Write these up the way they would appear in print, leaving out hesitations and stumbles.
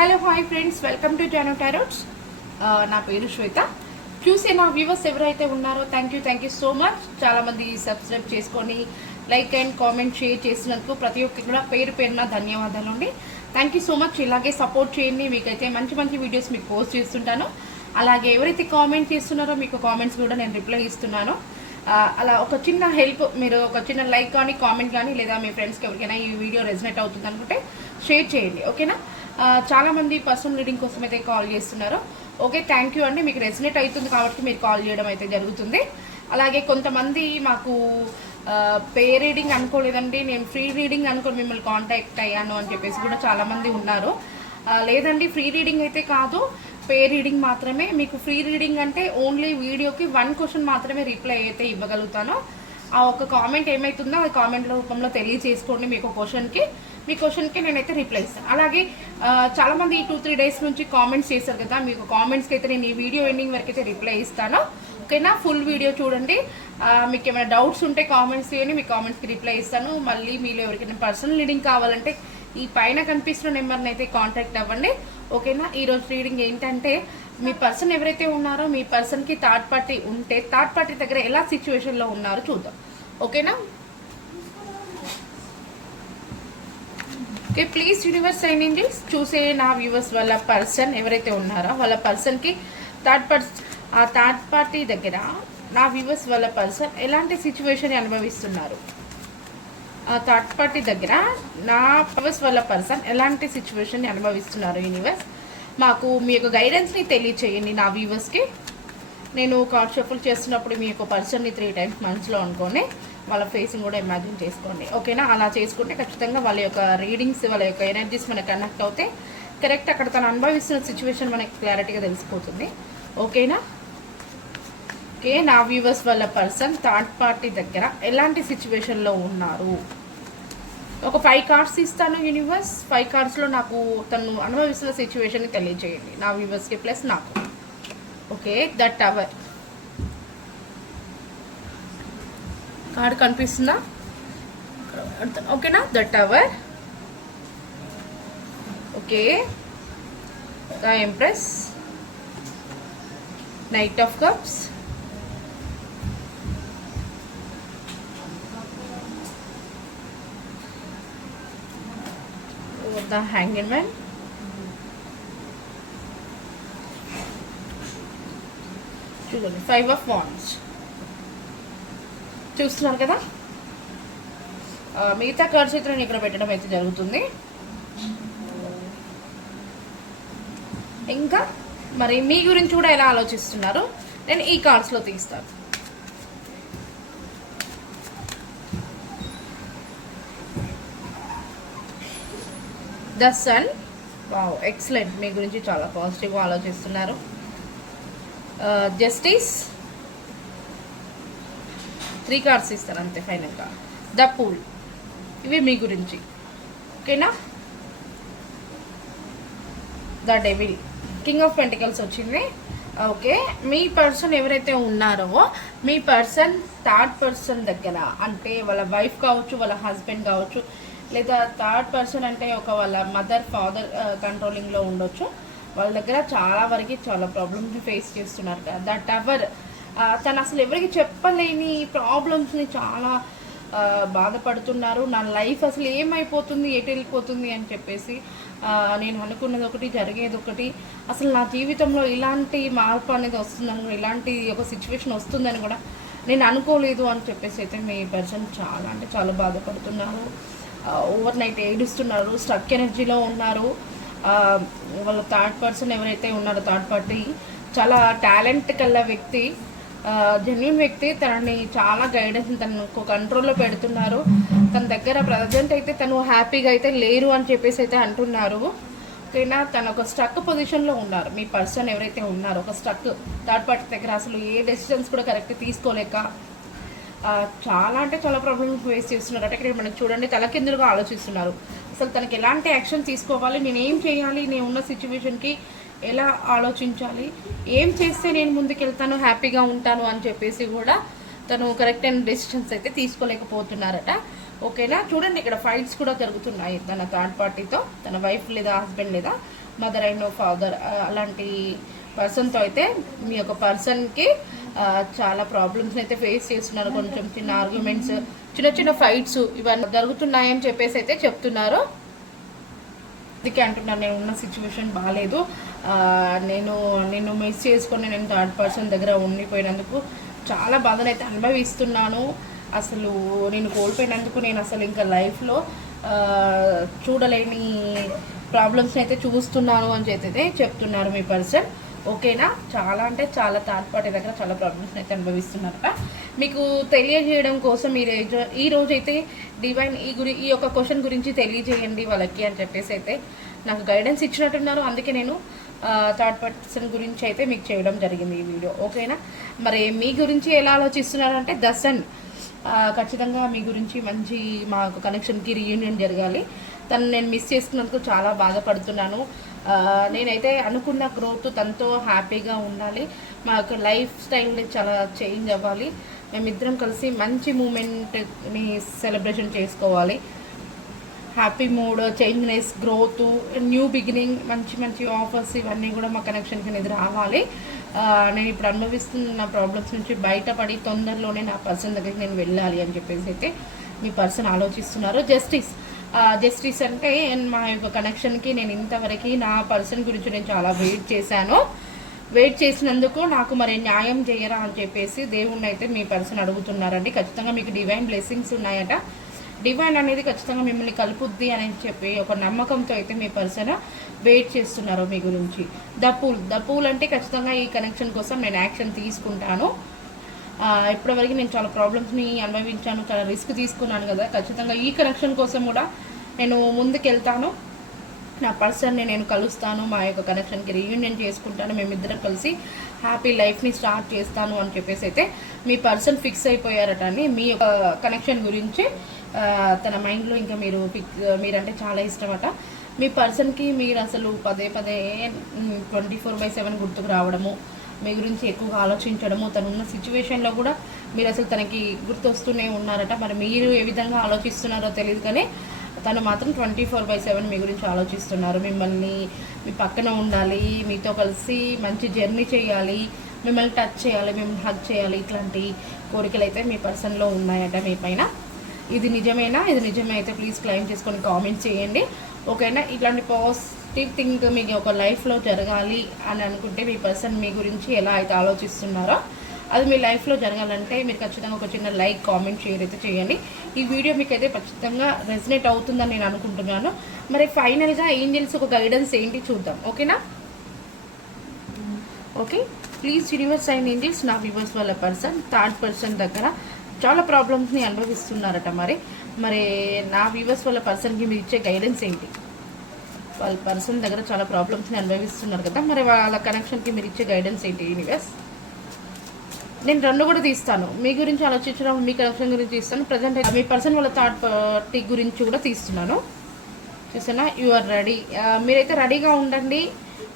Hello hi friends, welcome to Jaano tarots. నా పేరు శ్వేత. చూసే నా వ్యూవర్స్ ఎవరైతే ఉన్నారో థ్యాంక్ యూ సో మచ్. చాలామంది సబ్స్క్రైబ్ చేసుకొని లైక్ అండ్ కామెంట్ షేర్ చేసినందుకు ప్రతి ఒక్కరికి కూడా పేరు పేరున ధన్యవాదాలు అండి. Thank you so much. ఇలాగే సపోర్ట్ చేయండి. మీకైతే మంచి మంచి వీడియోస్ మీకు పోస్ట్ చేస్తుంటాను. అలాగే ఎవరైతే కామెంట్ చేస్తున్నారో మీకు కామెంట్స్ కూడా నేను రిప్లై ఇస్తున్నాను. అలా ఒక చిన్న హెల్ప్, మీరు ఒక చిన్న లైక్ కానీ కామెంట్ కానీ లేదా మీ ఫ్రెండ్స్కి ఎవరికైనా ఈ వీడియో రెజనేట్ అవుతుంది అనుకుంటే షేర్ చేయండి, ఓకేనా. చాలామంది పర్సనల్ రీడింగ్ కోసం అయితే కాల్ చేస్తున్నారు. ఓకే, థ్యాంక్ యూ అండి. మీకు రెజనేట్ అవుతుంది కాబట్టి మీరు కాల్ చేయడం అయితే జరుగుతుంది. అలాగే కొంతమంది మాకు పే రీడింగ్ అనుకోలేదండి, నేను ఫ్రీ రీడింగ్ అనుకోని మిమ్మల్ని కాంటాక్ట్ అయ్యాను అని చెప్పేసి కూడా చాలామంది ఉన్నారు. లేదండి, ఫ్రీ రీడింగ్ అయితే కాదు, పే రీడింగ్ మాత్రమే. మీకు ఫ్రీ రీడింగ్ అంటే ఓన్లీ వీడియోకి 1 క్వశ్చన్ మాత్రమే రిప్లై అయితే ఇవ్వగలుగుతాను. ఆ ఒక కామెంట్ ఏమవుతుందో ఆ కామెంట్ రూపంలో తెలియజేసుకోండి. మీ క్వశ్చన్కి నేనైతే రిప్లై ఇస్తాను. అలాగే చాలామంది 2-3 డేస్ నుంచి కామెంట్స్ చేశారు కదా, మీకు కామెంట్స్కి అయితే నేను ఈ వీడియో ఎండింగ్ వరకు అయితే రిప్లై ఇస్తాను, ఓకేనా. ఫుల్ వీడియో చూడండి. మీకు ఏమైనా డౌట్స్ ఉంటే కామెంట్స్ చేయండి, మీ కామెంట్స్కి రిప్లై ఇస్తాను. మళ్ళీ మీరు ఎవరికైనా పర్సనల్ రీడింగ్ కావాలంటే ఈ పైన కనిపిస్తున్న నెంబర్ని అయితే కాంటాక్ట్ అవ్వండి, ఓకేనా. ఈరోజు రీడింగ్ ఏంటంటే, మీ పర్సన్ ఎవరైతే ఉన్నారో మీ పర్సన్కి థర్డ్ పార్టీ ఉంటే థర్డ్ పార్టీ దగ్గర ఎలా సిచ్యువేషన్లో ఉన్నారో చూద్దాం, ఓకేనా. Okay, please universe sign in this. చూసే నా వ్యూవర్స్ వాళ్ళ పర్సన్ ఎవరైతే ఉన్నారో వాళ్ళ పర్సన్కి ఆ థర్డ్ పార్టీ దగ్గర నా వ్యూవర్స్ వాళ్ళ పర్సన్ ఎలాంటి సిచ్యువేషన్ అనుభవిస్తున్నారు. ఆ థర్డ్ పార్టీ దగ్గర నా వ్యూవర్స్ వాళ్ళ పర్సన్ ఎలాంటి సిచ్యువేషన్ అనుభవిస్తున్నారు. యూనివర్స్ మాకు మీ యొక్క గైడెన్స్ని తెలియచేయండి. నా వ్యూవర్స్కి నేను కార్డ్ షఫుల్ చేస్తున్నప్పుడు మీ యొక్క పర్సన్ని 3 times మనసులో అనుకోండి, వాళ్ళ ఫేస్ని కూడా ఇమాజిన్ చేసుకోండి, ఓకేనా. అలా చేసుకుంటే ఖచ్చితంగా వాళ్ళ యొక్క రీడింగ్స్, వాళ్ళ యొక్క ఎనర్జీస్ మనకు కనెక్ట్ అవుతే కరెక్ట్ అక్కడ తను అనుభవిస్తున్న సిచ్యువేషన్ మనకి క్లారిటీగా తెలిసిపోతుంది, ఓకేనా. ఓకే, నా వ్యూవర్స్ వాళ్ళ పర్సన్ థర్డ్ పార్టీ దగ్గర ఎలాంటి సిచ్యువేషన్లో ఉన్నారు. ఒక 5 కార్డ్స్ ఇస్తాను యూనివర్స్. 5 కార్డ్స్లో నాకు తను అనుభవిస్తున్న సిచ్యువేషన్ని తెలియజేయండి, నా వ్యూవర్స్కి ప్లస్ నాకు. ఓకే, ద టవర్ కార్డ్ కనిపిస్తుందా, ఓకేనా. The tower, okay. The empress, knight of cups, the hanging man, చూడండి 5 of Wands చూస్తున్నారు కదా. మిగతా కార్డ్స్ అయితే నేను ఇక్కడ పెట్టడం అయితే జరుగుతుంది. ఇంకా మరి మీ గురించి కూడా ఎలా ఆలోచిస్తున్నారు నేను ఈ కార్డ్స్లో తీస్తాను. ద సన్, వావ్ ఎక్సలెంట్, మీ గురించి చాలా పాజిటివ్గా ఆలోచిస్తున్నారు. జస్టిస్, 3 కార్డ్స్ ఇస్తారు అంతే ఫైనల్గా. ద పూల్, ఇవి మీ గురించి, ఓకేనా. The devil, king of pentacles వచ్చింది, ఓకే. మీ పర్సన్ ఎవరైతే ఉన్నారో మీ పర్సన్ థర్డ్ పర్సన్ దగ్గర, అంటే వాళ్ళ వైఫ్ కావచ్చు, వాళ్ళ హస్బెండ్ కావచ్చు, లేదా థర్డ్ పర్సన్ అంటే వాళ్ళ మదర్ ఫాదర్ కంట్రోలింగ్లో ఉండొచ్చు. వాళ్ళ దగ్గర చాలా వరకు చాలా ప్రాబ్లమ్స్ని ఫేస్ చేస్తున్నారు కదా. ద టవర్, తను అసలు ఎవరికి చెప్పలేని ప్రాబ్లమ్స్ని చాలా బాధపడుతున్నారు. నా లైఫ్ అసలు ఏమైపోతుంది, ఎటు వెళ్ళిపోతుంది అని చెప్పేసి, నేను అనుకున్నది ఒకటి జరిగేది ఒకటి, అసలు నా జీవితంలో ఇలాంటి మార్పు అనేది వస్తుందని, ఇలాంటి ఒక సిచ్యువేషన్ వస్తుందని కూడా నేను అనుకోలేదు అని చెప్పేసి అయితే మీ పర్సన్ చాలా అంటే చాలా బాధపడుతున్నారు. ఓవర్ నైట్ ఏడుస్తున్నారు, స్ట్రక్ ఎనర్జీలో ఉన్నారు. వాళ్ళ థర్డ్ పర్సన్ ఎవరైతే ఉన్నారో థర్డ్ పార్టీ చాలా టాలెంట్ కల్ల వ్యక్తి, జెన్యూన్ వ్యక్తి. తనని చాలా గైడెన్స్, తనకు కంట్రోల్లో పెడుతున్నారు. తన దగ్గర ప్రజెంట్ అయితే తను హ్యాపీగా అయితే లేరు అని చెప్పేసి అయితే అంటున్నారు, ఓకేనా. తను ఒక స్ట్రక్ పొజిషన్లో ఉన్నారు. మీ పర్సన్ ఎవరైతే ఉన్నారో ఒక స్ట్రక్ థర్డ్ పార్టీ దగ్గర, అసలు ఏ డెసిషన్స్ కూడా కరెక్ట్ తీసుకోలేక చాలా అంటే చాలా ప్రాబ్లమ్స్ ఫేస్ చేస్తున్నారు. అంటే ఇక్కడ మనకు చూడండి, తలకిందులుగా ఆలోచిస్తున్నారు. అసలు తనకి ఎలాంటి యాక్షన్ తీసుకోవాలి, నేను ఏం చేయాలి, నేను ఉన్న సిచ్యువేషన్కి ఎలా ఆలోచించాలి, ఏం చేస్తే నేను ముందుకెళ్తాను, హ్యాపీగా ఉంటాను అని చెప్పేసి కూడా తను కరెక్ట్ అయిన డెసిషన్స్ అయితే తీసుకోలేకపోతున్నారట. ఓకేనా. చూడండి ఇక్కడ ఫైట్స్ కూడా జరుగుతున్నాయి తన థర్డ్ పార్టీతో, తన వైఫ్ లేదా హస్బెండ్ లేదా మదర్ అండ్ ఫాదర్ అలాంటి పర్సన్తో అయితే మీ యొక్క పర్సన్కి చాలా ప్రాబ్లమ్స్ అయితే ఫేస్ చేస్తున్నారు. కొంచెం చిన్న ఆర్గ్యుమెంట్స్, చిన్న చిన్న ఫైట్స్ ఇవన్నీ జరుగుతున్నాయని చెప్పేసి అయితే చెప్తున్నారు. అందుకే అంటున్నాను, నేను ఉన్న సిచ్యువేషన్ బాగాలేదు, నేను మిస్ చేసుకొని నేను థర్డ్ పర్సన్ దగ్గర ఉండిపోయినందుకు చాలా బాధనైతే అనుభవిస్తున్నాను. అసలు నేను కోల్పోయినందుకు నేను అసలు ఇంకా లైఫ్లో చూడలేని ప్రాబ్లమ్స్ని అయితే చూస్తున్నాను అని అయితే చెప్తున్నారు మీ పర్సన్. ఓకేనా, చాలా అంటే చాలా థర్డ్ పార్టీ దగ్గర చాలా ప్రాబ్లమ్స్ని అయితే అనుభవిస్తున్నారట. మీకు తెలియజేయడం కోసం ఈ రోజు అయితే డివైన్ ఈ యొక్క క్వశ్చన్ గురించి తెలియజేయండి వాళ్ళకి అని చెప్పేసి అయితే నాకు గైడెన్స్ ఇచ్చినట్టున్నారు. అందుకే నేను థర్డ్ పర్సన్ గురించి అయితే మీకు చేయడం జరిగింది ఈ వీడియో. ఓకేనా, మరి మీ గురించి ఎలా ఆలోచిస్తున్నారంటే దసన్ ఖచ్చితంగా మీ గురించి మంచి మా కనెక్షన్కి రీయూనియన్ జరగాలి. తను నేను మిస్ చేసుకున్నందుకు చాలా బాధపడుతున్నాను. నేనైతే అనుకున్న గ్రోత్ తనతో హ్యాపీగా ఉండాలి. మాకు లైఫ్ స్టైల్ని చాలా చేంజ్ అవ్వాలి. మేమిద్దరం కలిసి మంచి మూమెంట్ని సెలబ్రేషన్ చేసుకోవాలి. Happy mood, changeness, growth, new beginning, మంచి మంచి ఆఫర్స్ ఇవన్నీ కూడా మా కనెక్షన్కి అనేది రావాలి. నేను ఇప్పుడు అనుభవిస్తున్న ప్రాబ్లమ్స్ నుంచి బయటపడి తొందరలోనే నా పర్సన్ దగ్గరికి నేను వెళ్ళాలి అని చెప్పేసి అయితే మీ పర్సన్ ఆలోచిస్తున్నారు. జస్టిస్ అంటే మా యొక్క కనెక్షన్కి నేను ఇంతవరకు నా పర్సన్ గురించి నేను చాలా వెయిట్ చేసినందుకు నాకు మరి న్యాయం చేయరా అని చెప్పేసి దేవుణ్ణి అయితే మీ పర్సన్ అడుగుతున్నారండి. ఖచ్చితంగా మీకు డివైన్ బ్లెస్సింగ్స్ ఉన్నాయట. డివైన్ అనేది ఖచ్చితంగా మిమ్మల్ని కలుపుద్ది అని చెప్పి ఒక నమ్మకంతో అయితే మీ పర్సన్ వెయిట్ చేస్తున్నారు మీ గురించి. ద పూల్ అంటే ఖచ్చితంగా ఈ కనెక్షన్ కోసం నేను యాక్షన్ తీసుకుంటాను. ఇప్పటివరకు నేను చాలా ప్రాబ్లమ్స్ని అనుభవించాను, చాలా రిస్క్ తీసుకున్నాను కదా, ఖచ్చితంగా ఈ కనెక్షన్ కోసం కూడా నేను ముందుకెళ్తాను. నా పర్సన్ని నేను కలుస్తాను, మా యొక్క కనెక్షన్కి రీయూనియన్ చేసుకుంటాను, మేమిద్దరం కలిసి హ్యాపీ లైఫ్ని స్టార్ట్ చేస్తాను అని చెప్పేసి అయితే మీ పర్సన్ ఫిక్స్ అయిపోయారట అని మీ యొక్క కనెక్షన్ గురించి తన మైండ్లో ఇంకా మీరంటే చాలా ఇష్టమట. మీ పర్సన్కి మీరు అసలు పదే 24/7 గుర్తుకు రావడము, మీ గురించి ఎక్కువగా ఆలోచించడము, తనున్న సిచ్యువేషన్లో కూడా మీరు అసలు తనకి గుర్తొస్తూనే ఉన్నారట. మరి మీరు ఏ విధంగా ఆలోచిస్తున్నారో తెలియదు కానీ తను మాత్రం 24/7 మీ గురించి ఆలోచిస్తున్నారు. మిమ్మల్ని మీ పక్కన ఉండాలి, మీతో కలిసి మంచి జర్నీ చేయాలి, మిమ్మల్ని టచ్ చేయాలి, మిమ్మల్ని హగ్ చేయాలి, ఇట్లాంటి కోరికలు అయితే మీ పర్సన్లో ఉన్నాయట మీ పైన. ఇది నిజమేనా? ఇది నిజమే అయితే ప్లీజ్ క్లెయిమ్ చేసుకొని కామెంట్ చేయండి. ఓకేనా, ఇట్లాంటి పాజిటివ్ థింగ్ మీకు ఒక లైఫ్లో జరగాలి అని అనుకుంటే మీ పర్సన్ మీ గురించి ఎలా అయితే ఆలోచిస్తున్నారో అది మీ లైఫ్లో జరగాలంటే మీరు ఖచ్చితంగా ఒక చిన్న లైక్, కామెంట్, షేర్ అయితే చేయండి. ఈ వీడియో మీకు అయితే ఖచ్చితంగా రెజనేట్ అవుతుందని నేను అనుకుంటున్నాను. మరి ఫైనల్గా ఏంజెల్స్ ఒక గైడెన్స్ ఏంటి చూద్దాం. ఓకేనా, okay, please universe and angels నా వ్యూవర్స్ వాళ్ళ పర్సన్ థర్డ్ పర్సన్ దగ్గర చాలా ప్రాబ్లమ్స్ని అనుభవిస్తున్నారట. మరి నా వ్యూవర్స్ వాళ్ళ పర్సన్కి మీరు ఇచ్చే గైడెన్స్ ఏంటి? వాళ్ళ పర్సన్ దగ్గర చాలా ప్రాబ్లమ్స్ని అనుభవిస్తున్నారు కదా, మరి వాళ్ళ కనెక్షన్కి మీరు ఇచ్చే గైడెన్స్ ఏంటి యూనివర్స్? నేను రెండు కూడా తీస్తాను, మీ గురించి ఆలోచించడం, మీ కనెక్షన్ గురించి తీస్తాను, ప్రజెంట్ మీ పర్సన్ వాళ్ళ థర్డ్ పార్టీ గురించి కూడా తీస్తున్నాను. చూసానా, యు ఆర్ రెడీ. మీరైతే రెడీగా ఉండండి.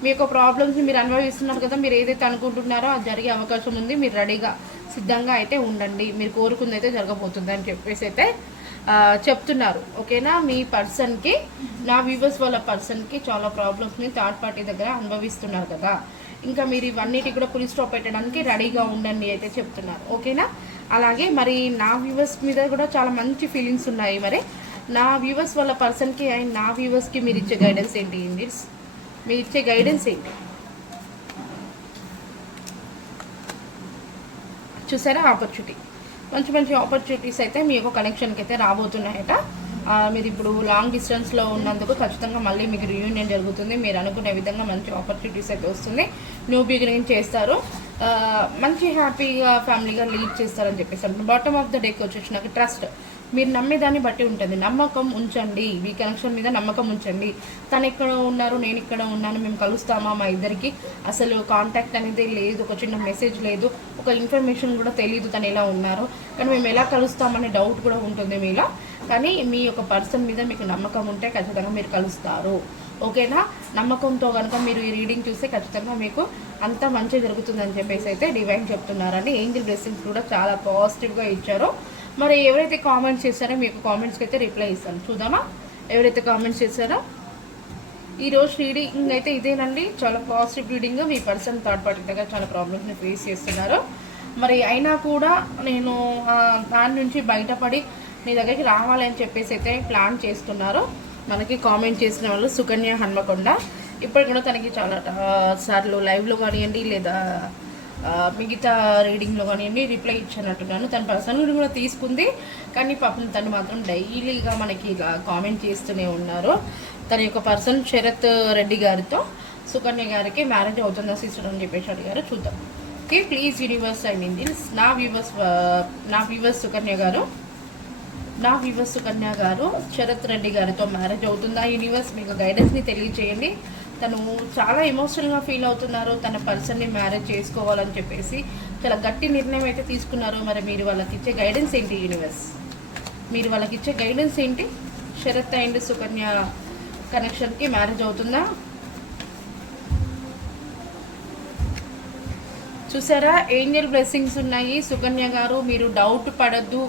మీ యొక్క ప్రాబ్లమ్స్ని మీరు అనుభవిస్తున్నారు కదా, మీరు ఏదైతే అనుకుంటున్నారో అది జరిగే అవకాశం ఉంది. మీరు రెడీగా సిద్ధంగా అయితే ఉండండి. మీరు కోరుకుంది అయితే జరగబోతుంది అని చెప్పేసి అయితే చెప్తున్నారు. ఓకేనా, మీ పర్సన్కి నా వ్యూవర్స్ వాళ్ళ పర్సన్కి చాలా ప్రాబ్లమ్స్ని థర్డ్ పార్టీ దగ్గర అనుభవిస్తున్నారు కదా, ఇంకా మీరు ఇవన్నిటి కూడా పులి స్టాప్ పెట్టడానికి రెడీగా ఉండండి అయితే చెప్తున్నారు. ఓకేనా, అలాగే మరి నా వ్యూవర్స్ మీద కూడా చాలా మంచి ఫీలింగ్స్ ఉన్నాయి. మరి నా వ్యూవర్స్ వాళ్ళ పర్సన్కి అండ్ నా వ్యూవర్స్కి మీరు ఇచ్చే గైడెన్స్ ఏంటి? మీరు ఇచ్చే గైడెన్స్ ఏంటి? చూసారా, ఆపర్చునిటీ, మంచి ఆపర్చునిటీస్ అయితే మీ యొక్క కనెక్షన్కి అయితే రాబోతున్నాయట. మీరు ఇప్పుడు లాంగ్ డిస్టెన్స్లో ఉన్నందుకు ఖచ్చితంగా మళ్ళీ మీకు రీయూనియన్ జరుగుతుంది. మీరు అనుకునే విధంగా మంచి ఆపర్చునిటీస్ అయితే వస్తుంది. న్యూ బిగినింగ్ చేస్తారు, మంచి హ్యాపీగా ఫ్యామిలీగా లీడ్ చేస్తారని చెప్పేసి అంటున్నారు. బాటమ్ ఆఫ్ ద డేకి వచ్చేసి నాకు ట్రస్ట్, మీరు నమ్మేదాన్ని బట్టి ఉంటుంది. నమ్మకం ఉంచండి, మీ కనెక్షన్ మీద నమ్మకం ఉంచండి. తను ఎక్కడ ఉన్నారు, నేను ఇక్కడ ఉన్నాను, మేము కలుస్తామా, మా ఇద్దరికి అసలు కాంటాక్ట్ అనేది లేదు, ఒక చిన్న మెసేజ్ లేదు, ఒక ఇన్ఫర్మేషన్ కూడా తెలియదు తను ఎలా ఉన్నారు, కానీ మేము ఎలా కలుస్తామనే డౌట్ కూడా ఉంటుంది మీలో. కానీ మీ యొక్క పర్సన్ మీద మీకు నమ్మకం ఉంటే ఖచ్చితంగా మీరు కలుస్తారు. ఓకేనా, నమ్మకంతో కనుక మీరు ఈ రీడింగ్ చూస్తే ఖచ్చితంగా మీకు అంతా మంచి జరుగుతుందని చెప్పేసి అయితే డివైన్ చెప్తున్నారని. ఏంజల్ బ్లెస్సింగ్స్ కూడా చాలా పాజిటివ్గా ఇచ్చారో. మరి ఎవరైతే కామెంట్స్ చేశారో మీకు కామెంట్స్కి అయితే రిప్లై ఇస్తాను. చూద్దామా ఎవరైతే కామెంట్స్ చేశారో. ఈరోజు రీడింగ్ అయితే ఇదేనండి, చాలా పాజిటివ్ రీడింగ్. మీ పర్సన్ థర్డ్ పార్టీ దగ్గర చాలా ప్రాబ్లమ్స్ని ఫేస్ చేస్తున్నారు. మరి అయినా కూడా నేను దాని నుంచి బయటపడి నీ దగ్గరికి రావాలి అని చెప్పేసి అయితే ప్లాన్ చేస్తున్నారు. మనకి కామెంట్ చేసిన వాళ్ళు సుకన్య హన్మకొండ. ఇప్పుడు కూడా తనకి చాలా సార్లు లైవ్లో కానివ్వండి లేదా మిగతా రీడింగ్లో కానివ్వండి రిప్లై ఇచ్చినట్టున్నాను. తన పర్సనల్ కూడా తీసుకుంది, కానీ పాపం తను మాత్రం డైలీగా మనకి ఇలా కామెంట్ చేస్తూనే ఉన్నారు. తన యొక్క పర్సన్ శరత్ రెడ్డి గారితో సుకన్య గారికి మ్యారేజ్ అవుతుందా సిస్టర్ అని చెప్పేసి అడిగారు. చూద్దాం. Okay, please universe and angels, నా వ్యూవర్స్ సుకన్య గారు శరత్ రెడ్డి గారితో మ్యారేజ్ అవుతుందా? యూనివర్స్ మీకు గైడెన్స్ని తెలియచేయండి. తను చాలా ఎమోషనల్గా ఫీల్ అవుతున్నారు, తన పర్సన్ని మ్యారేజ్ చేసుకోవాలని చెప్పేసి చాలా గట్టి నిర్ణయం అయితే తీసుకున్నారు. మరి మీరు వాళ్ళకి ఇచ్చే గైడెన్స్ ఏంటి యూనివర్స్? మీరు వాళ్ళకి ఇచ్చే గైడెన్స్ ఏంటి? శరత్ అండ్ సుకన్య కనెక్షన్కి మ్యారేజ్ అవుతుందా? చూసారా, ఏంజల్ బ్లెస్సింగ్స్ ఉన్నాయి. సుకన్య గారు మీరు డౌట్ పడద్దు,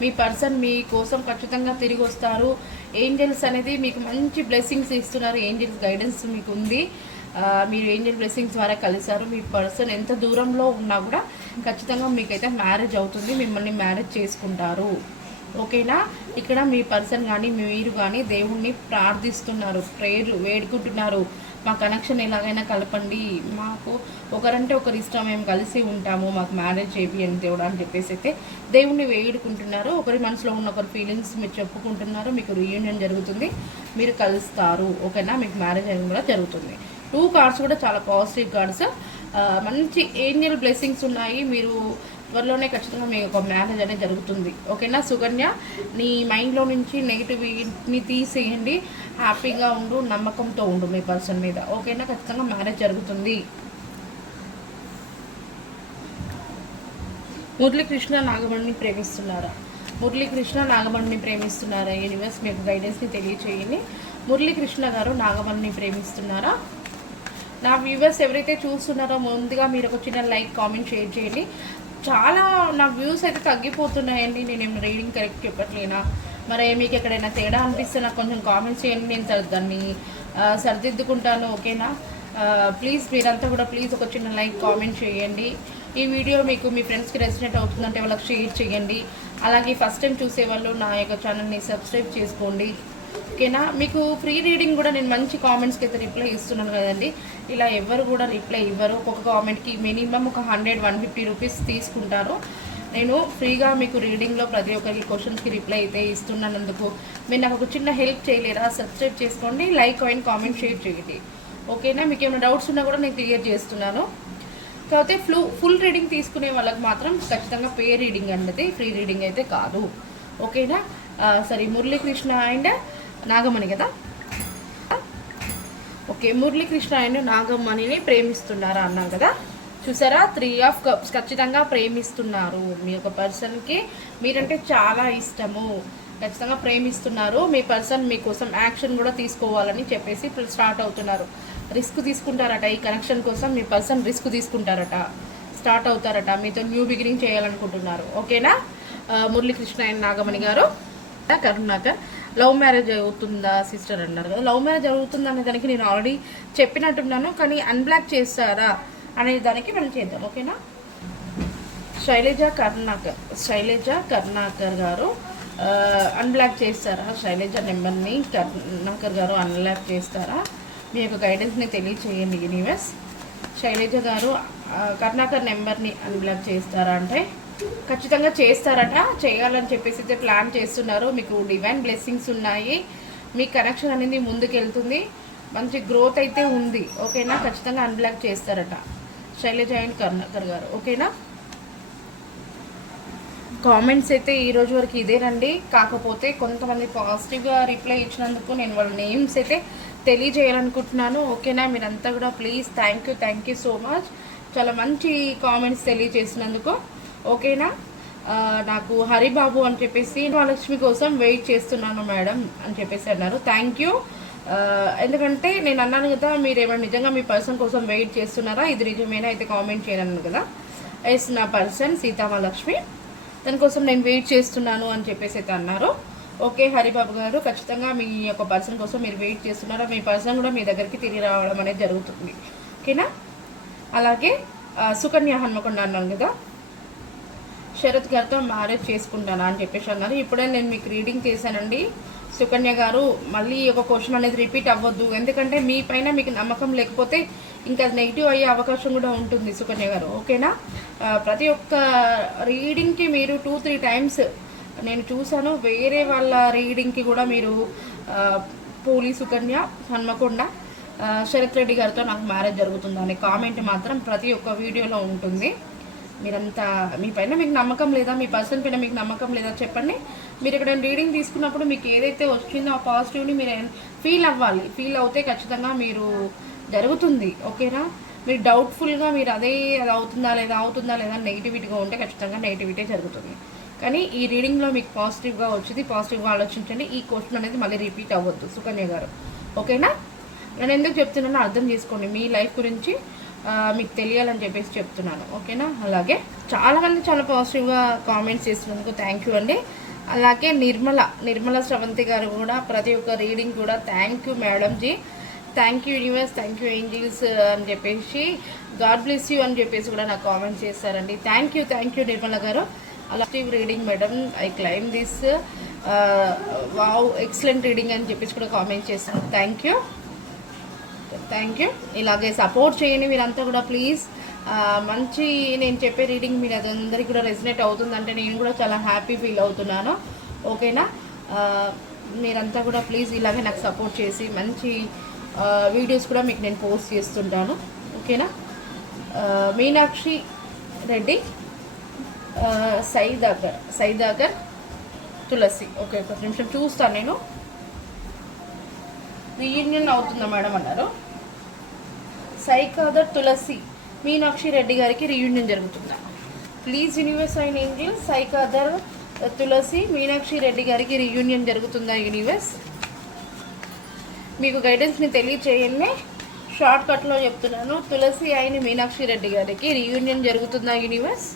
మీ పర్సన్ మీ కోసం ఖచ్చితంగా తిరిగి వస్తారు. ఏంజల్స్ అనేది మీకు మంచి బ్లెస్సింగ్స్ ఇస్తున్నారు, ఏంజల్స్ గైడెన్స్ మీకు ఉంది. మీరు ఏంజల్ బ్లెస్సింగ్స్ ద్వారా కలిశారు. మీ పర్సన్ ఎంత దూరంలో ఉన్నా కూడా ఖచ్చితంగా మీకైతే మ్యారేజ్ అవుతుంది, మిమ్మల్ని మ్యారేజ్ చేసుకుంటారు. ఓకేనా? ఇక్కడ మీ పర్సన్ కానీ మీరు కానీ దేవుణ్ణి ప్రార్థిస్తున్నారు, ప్రేయర్ వేడుకుంటున్నారు. మా కనెక్షన్ ఎలాగైనా కలపండి, మాకు ఒకరంటే ఒకరు ఇష్టం, మేము కలిసి ఉంటాము, మాకు మ్యారేజ్ చేయండి దేవుడు అని చెప్పేసి అయితే దేవుణ్ణి వేడుకుంటున్నారు. ఒకరి మనసులో ఉన్న ఒకరి ఫీలింగ్స్ మీరు చెప్పుకుంటున్నారు. మీకు రీయూనియన్ జరుగుతుంది, మీరు కలుస్తారు. ఓకేనా? మీకు మ్యారేజ్ అనేది కూడా జరుగుతుంది. 2 కార్డ్స్ కూడా చాలా పాజిటివ్ కార్డ్స్, మంచి ఏంజల్ బ్లెస్సింగ్స్ ఉన్నాయి. మీరు త్వరలోనే ఖచ్చితంగా మీకు ఒక మ్యారేజ్ అనేది జరుగుతుంది. ఓకేనా? సుకన్య, నీ మైండ్లో నుంచి నెగిటివ్ని తీసేయండి, హ్యాపీగా ఉండు, నమ్మకంతో ఉండు మీ పర్సన్ మీద. ఓకేనా? ఖచ్చితంగా మ్యారేజ్ జరుగుతుంది. మురళీకృష్ణ నాగమణిని ప్రేమిస్తున్నారా? యూనివర్స్ మీకు గైడెన్స్ని తెలియచేయండి. మురళీకృష్ణ గారు నాగమణిని ప్రేమిస్తున్నారా? నా వ్యూవర్స్ ఎవరైతే చూస్తున్నారో ముందుగా మీరు ఒక చిన్న లైక్, కామెంట్, షేర్ చేయండి. చాలా నా వ్యూస్ అయితే తగ్గిపోతున్నాయండి. నేనేం రీడింగ్ కరెక్ట్ చెప్పట్లేనా? మరి మీకు ఎక్కడైనా తేడా అనిపిస్తే నాకు కొంచెం కామెంట్స్ చేయండి, నేను దాన్ని సరిదిద్దుకుంటాను. ఓకేనా? ప్లీజ్ మీరంతా కూడా ప్లీజ్ ఒక చిన్న లైక్, కామెంట్ చేయండి. ఈ వీడియో మీకు మీ ఫ్రెండ్స్కి రెసినేట్ అవుతుందంటే వాళ్ళకి షేర్ చేయండి. అలాగే ఫస్ట్ టైం చూసేవాళ్ళు నా యొక్క ఛానల్ని సబ్స్క్రైబ్ చేసుకోండి. ఓకేనా? మీకు ఫ్రీ రీడింగ్ కూడా నేను మంచి కామెంట్స్కి అయితే రిప్లై ఇస్తున్నాను కదండి. ఇలా ఎవరు కూడా రిప్లై ఇవ్వరు. ఒక కామెంట్కి మినిమం ఒక 100-150 రూపీస్ తీసుకుంటారు. నేను ఫ్రీగా మీకు రీడింగ్లో ప్రతి ఒక్కరికి క్వశ్చన్స్కి రిప్లై అయితే ఇస్తున్నందుకు మీరు నాకు ఒక చిన్న హెల్ప్ చేయలేరా? సబ్స్క్రైబ్ చేసుకోండి, లైక్ అండ్ కామెంట్, షేర్ చేయండి. ఓకేనా? మీకు ఏమైనా డౌట్స్ ఉన్నా కూడా నేను క్లియర్ చేస్తున్నాను. కాకపోతే ఫుల్ రీడింగ్ తీసుకునే వాళ్ళకి మాత్రం ఖచ్చితంగా పే రీడింగ్ అన్నది, ఫ్రీ రీడింగ్ అయితే కాదు. ఓకేనా? సరే, మురళీకృష్ణ అండ్ నాగమణి కదా? ఓకే, మురళీకృష్ణ అండ్ నాగమణిని ప్రేమిస్తున్నారా అన్నారు కదా? చూసారా, 3 ఆఫ్ కప్స్ ఖచ్చితంగా ప్రేమిస్తున్నారు. మీ యొక్క పర్సన్కి మీరంటే చాలా ఇష్టము, ఖచ్చితంగా ప్రేమిస్తున్నారు. మీ పర్సన్ మీకోసం యాక్షన్ కూడా తీసుకోవాలని చెప్పేసి స్టార్ట్ అవుతున్నారు. రిస్క్ తీసుకుంటారట ఈ కనెక్షన్ కోసం. మీ పర్సన్ రిస్క్ తీసుకుంటారట, స్టార్ట్ అవుతారట, మీతో న్యూ బిగినింగ్ చేయాలనుకుంటున్నారు. ఓకేనా? మురళీకృష్ణ అండ్ నాగమణి గారు. కరుణాకర్, లవ్ మ్యారేజ్ అవుతుందా సిస్టర్ అన్నారు కదా? లవ్ మ్యారేజ్ అవుతుందా అనే దానికి నేను ఆల్రెడీ చెప్పినట్టున్నాను, కానీ అన్బ్లాక్ చేస్తారా అనే దానికి మనం చేద్దాం. ఓకేనా? శైలజ కరుణాకర్ గారు అన్బ్లాక్ చేస్తారా? శైలజ నెంబర్ని కరుణాకర్ గారు అన్బ్లాక్ చేస్తారా? మీ యొక్క గైడెన్స్ని తెలియచేయండి యూనివర్స్. శైలజ గారు కరుణాకర్ నెంబర్ని అన్బ్లాక్ చేస్తారా అంటే ఖచ్చితంగా చేస్తారట. చేయాలని చెప్పేసి అయితే ప్లాన్ చేస్తున్నారు. మీకు డివైన్ బ్లెస్సింగ్స్ ఉన్నాయి, మీ కనెక్షన్ అనేది ముందుకెళ్తుంది, మంచి గ్రోత్ అయితే ఉంది. ఓకేనా? ఖచ్చితంగా అన్బ్లాక్ చేస్తారట శైలజ అండ్ కరుణాకర్ గారు. ఓకేనా? కామెంట్స్ అయితే ఈరోజు వరకు ఇదేనండి. కాకపోతే కొంతమంది పాజిటివ్గా రిప్లై ఇచ్చినందుకు నేను వాళ్ళ నేమ్స్ అయితే తెలియజేయాలనుకుంటున్నాను. ఓకేనా? మీరంతా కూడా please thank you so much. చాలా మంచి కామెంట్స్ తెలియజేసినందుకు. ఓకేనా? నాకు హరిబాబు అని చెప్పేసి మహాలక్ష్మి కోసం వెయిట్ చేస్తున్నాను మేడం అని చెప్పేసి అన్నారు. Thank you. ఎందుకంటే నేను అన్నాను కదా, మీరు ఏమైనా నిజంగా మీ పర్సన్ కోసం వెయిట్ చేస్తున్నారా, ఇది నిజమేనా అయితే కామెంట్ చేయను కదా. ఎస్, నా పర్సన్ సీతామహాలక్ష్మి, దానికోసం నేను వెయిట్ చేస్తున్నాను అని చెప్పేసి అయితే అన్నారు. ఓకే హరిబాబు గారు, ఖచ్చితంగా మీ యొక్క పర్సన్ కోసం మీరు వెయిట్ చేస్తున్నారా, మీ పర్సన్ కూడా మీ దగ్గరికి తిరిగి రావడం అనేది జరుగుతుంది. ఓకేనా? అలాగే సుకన్య హన్మకొండ అన్నాను కదా, శరత్ గారితో మ్యారేజ్ చేసుకుంటానా అని చెప్పేసి అన్నారు. ఇప్పుడే నేను మీకు రీడింగ్ చేశానండి సుకన్య గారు. మళ్ళీ ఒక క్వశ్చన్ అనేది రిపీట్ అవ్వద్దు, ఎందుకంటే మీ పైన మీకు నమ్మకం లేకపోతే ఇంకా నెగిటివ్ అయ్యే అవకాశం కూడా ఉంటుంది సుకన్య గారు. ఓకేనా? ప్రతి ఒక్క రీడింగ్కి మీరు 2-3 టైమ్స్ నేను చూశాను. వేరే వాళ్ళ రీడింగ్కి కూడా మీరు పోలీ సుకన్య హన్మకొండ శరత్ రెడ్డి గారితో నాకు మ్యారేజ్ జరుగుతుందని కామెంట్ మాత్రం ప్రతి ఒక్క వీడియోలో ఉంటుంది. మీరంతా మీ పైన మీకు నమ్మకం లేదా, మీ పర్సన్ పైన మీకు నమ్మకం లేదా చెప్పండి. మీరు ఇక్కడ రీడింగ్ తీసుకున్నప్పుడు మీకు ఏదైతే వచ్చిందో ఆ పాజిటివ్ని మీరు ఫీల్ అవ్వాలి. ఫీల్ అవుతే ఖచ్చితంగా మీరు జరుగుతుంది. ఓకేనా? మీరు డౌట్ఫుల్గా మీరు అది అవుతుందా లేదా నెగిటివిటీగా ఉంటే ఖచ్చితంగా నెగిటివిటీ జరుగుతుంది. కానీ ఈ రీడింగ్లో మీకు పాజిటివ్గా వచ్చింది, పాజిటివ్గా ఆలోచించండి. ఈ క్వశ్చన్ అనేది మళ్ళీ రిపీట్ అవ్వద్దు సుకన్య గారు. ఓకేనా? నేను ఎందుకు చెప్తున్నానో అర్థం చేసుకోండి. మీ లైఫ్ గురించి మీకు తెలియాలని చెప్పేసి చెప్తున్నాను. ఓకేనా? అలాగే చాలామంది చాలా పాజిటివ్గా కామెంట్స్ చేస్తున్నందుకు థ్యాంక్ యూ అండి. అలాగే నిర్మల శ్రవంతి గారు కూడా ప్రతి ఒక్క రీడింగ్ కూడా thank you madam ji, thank you universe, thank you angels అని చెప్పేసి, గాడ్ బ్లెస్ యూ అని చెప్పేసి కూడా నాకు కామెంట్ చేస్తారండి. థ్యాంక్ యూ నిర్మల గారు. అలాగే reading madam, I claim this, wow excellent reading అని చెప్పేసి కూడా కామెంట్ చేస్తాను. Thank you. ఇలాగే సపోర్ట్ చేయండి మీరంతా కూడా ప్లీజ్. మంచి నేను చెప్పే రీడింగ్ మీరు అదందరికీ కూడా రెసినేట్ అవుతుందంటే నేను కూడా చాలా హ్యాపీ ఫీల్ అవుతున్నాను. ఓకేనా? మీరంతా కూడా ప్లీజ్ ఇలాగే నాకు సపోర్ట్ చేసి మంచి వీడియోస్ కూడా మీకు నేను పోస్ట్ చేస్తుంటాను. ఓకేనా? మీనాక్షి రెడ్డి, సైదాగర్ తులసి. ఓకే, ఒక నిమిషం చూస్తాను నేను. రీయూనియన్ అవుతుందా మేడం అన్నారు. సైకాదర్ తులసి, మీనాక్షి రెడ్డి గారికి రీయూనియన్ జరుగుతుందా? ప్లీజ్ యూనివర్స్ అండ్ ఏంజిల్, సైకాదర్ తులసి, మీనాక్షి రెడ్డి గారికి రీయూనియన్ జరుగుతుందా యూనివర్స్? మీకు గైడెన్స్ని తెలియచేయండి. షార్ట్ కట్లో చెప్తున్నాను. తులసి అయిన మీనాక్షి రెడ్డి గారికి రీయూనియన్ జరుగుతుందా యూనివర్స్?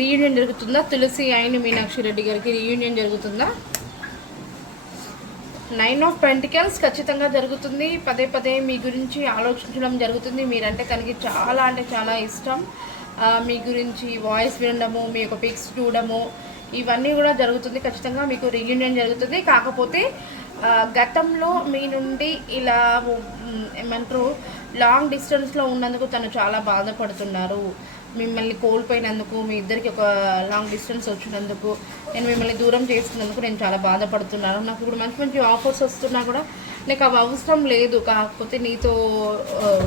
రీయూనియన్ జరుగుతుందా? తులసి అయిన మీనాక్షి రెడ్డి గారికి రీయూనియన్ జరుగుతుందా? 9 ఆఫ్ పెంటికల్స్ ఖచ్చితంగా జరుగుతుంది. పదే మీ గురించి ఆలోచించడం జరుగుతుంది. మీరంటే తనకి చాలా అంటే చాలా ఇష్టం. మీ గురించి వాయిస్ వినడము, మీ యొక్క పిక్స్ చూడడము, ఇవన్నీ కూడా జరుగుతుంది. ఖచ్చితంగా మీకు రీయూనియన్ జరుగుతుంది. కాకపోతే గతంలో మీ నుండి ఇలా ఏమంటారు లాంగ్ డిస్టెన్స్లో ఉన్నందుకు తను చాలా బాధపడుతున్నారు. మిమ్మల్ని కోల్పోయినందుకు, మీ ఇద్దరికి ఒక లాంగ్ డిస్టెన్స్ వచ్చినందుకు, నేను మిమ్మల్ని దూరం చేస్తున్నందుకు నేను చాలా బాధపడుతున్నాను. నాకు ఇప్పుడు మంచి ఆఫర్స్ వస్తున్నా కూడా నాకు అవి అవసరం లేదు. కాకపోతే నీతో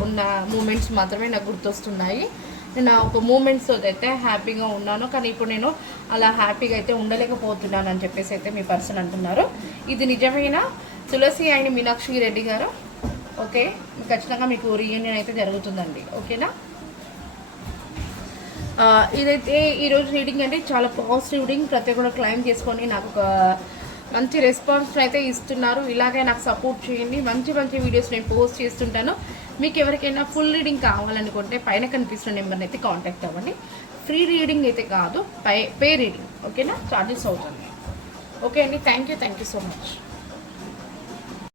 ఉన్న మూమెంట్స్ మాత్రమే నాకు గుర్తొస్తున్నాయి. నేను ఒక మూమెంట్స్ అయితే హ్యాపీగా ఉన్నాను, కానీ ఇప్పుడు నేను అలా హ్యాపీగా అయితే ఉండలేకపోతున్నాను అని చెప్పేసి అయితే మీ పర్సన్ అంటున్నారు. ఇది నిజమైన తులసి అయిన మీనాక్షి రెడ్డి గారు. ఓకే, ఖచ్చితంగా మీకు రీయూనియన్ అయితే జరుగుతుందండి. ఓకేనా? ఇదైతే ఈరోజు రీడింగ్ అంటే చాలా పాజిటివ్ రీడింగ్. ప్రతి ఒక్కరు క్లైమ్ చేసుకొని నాకు ఒక మంచి రెస్పాన్స్ అయితే ఇస్తున్నారు. ఇలాగే నాకు సపోర్ట్ చేయండి. మంచి వీడియోస్ నేను పోస్ట్ చేస్తుంటాను. మీకు ఎవరికైనా ఫుల్ రీడింగ్ కావాలనుకుంటే పైన కనిపిస్తున్న నెంబర్ని అయితే కాంటాక్ట్ అవ్వండి. ఫ్రీ రీడింగ్ అయితే కాదు, పే రీడింగ్. ఓకేనా? ఛార్జెస్ అవుతుంది. ఓకే అండి, థ్యాంక్ యూ సో మచ్.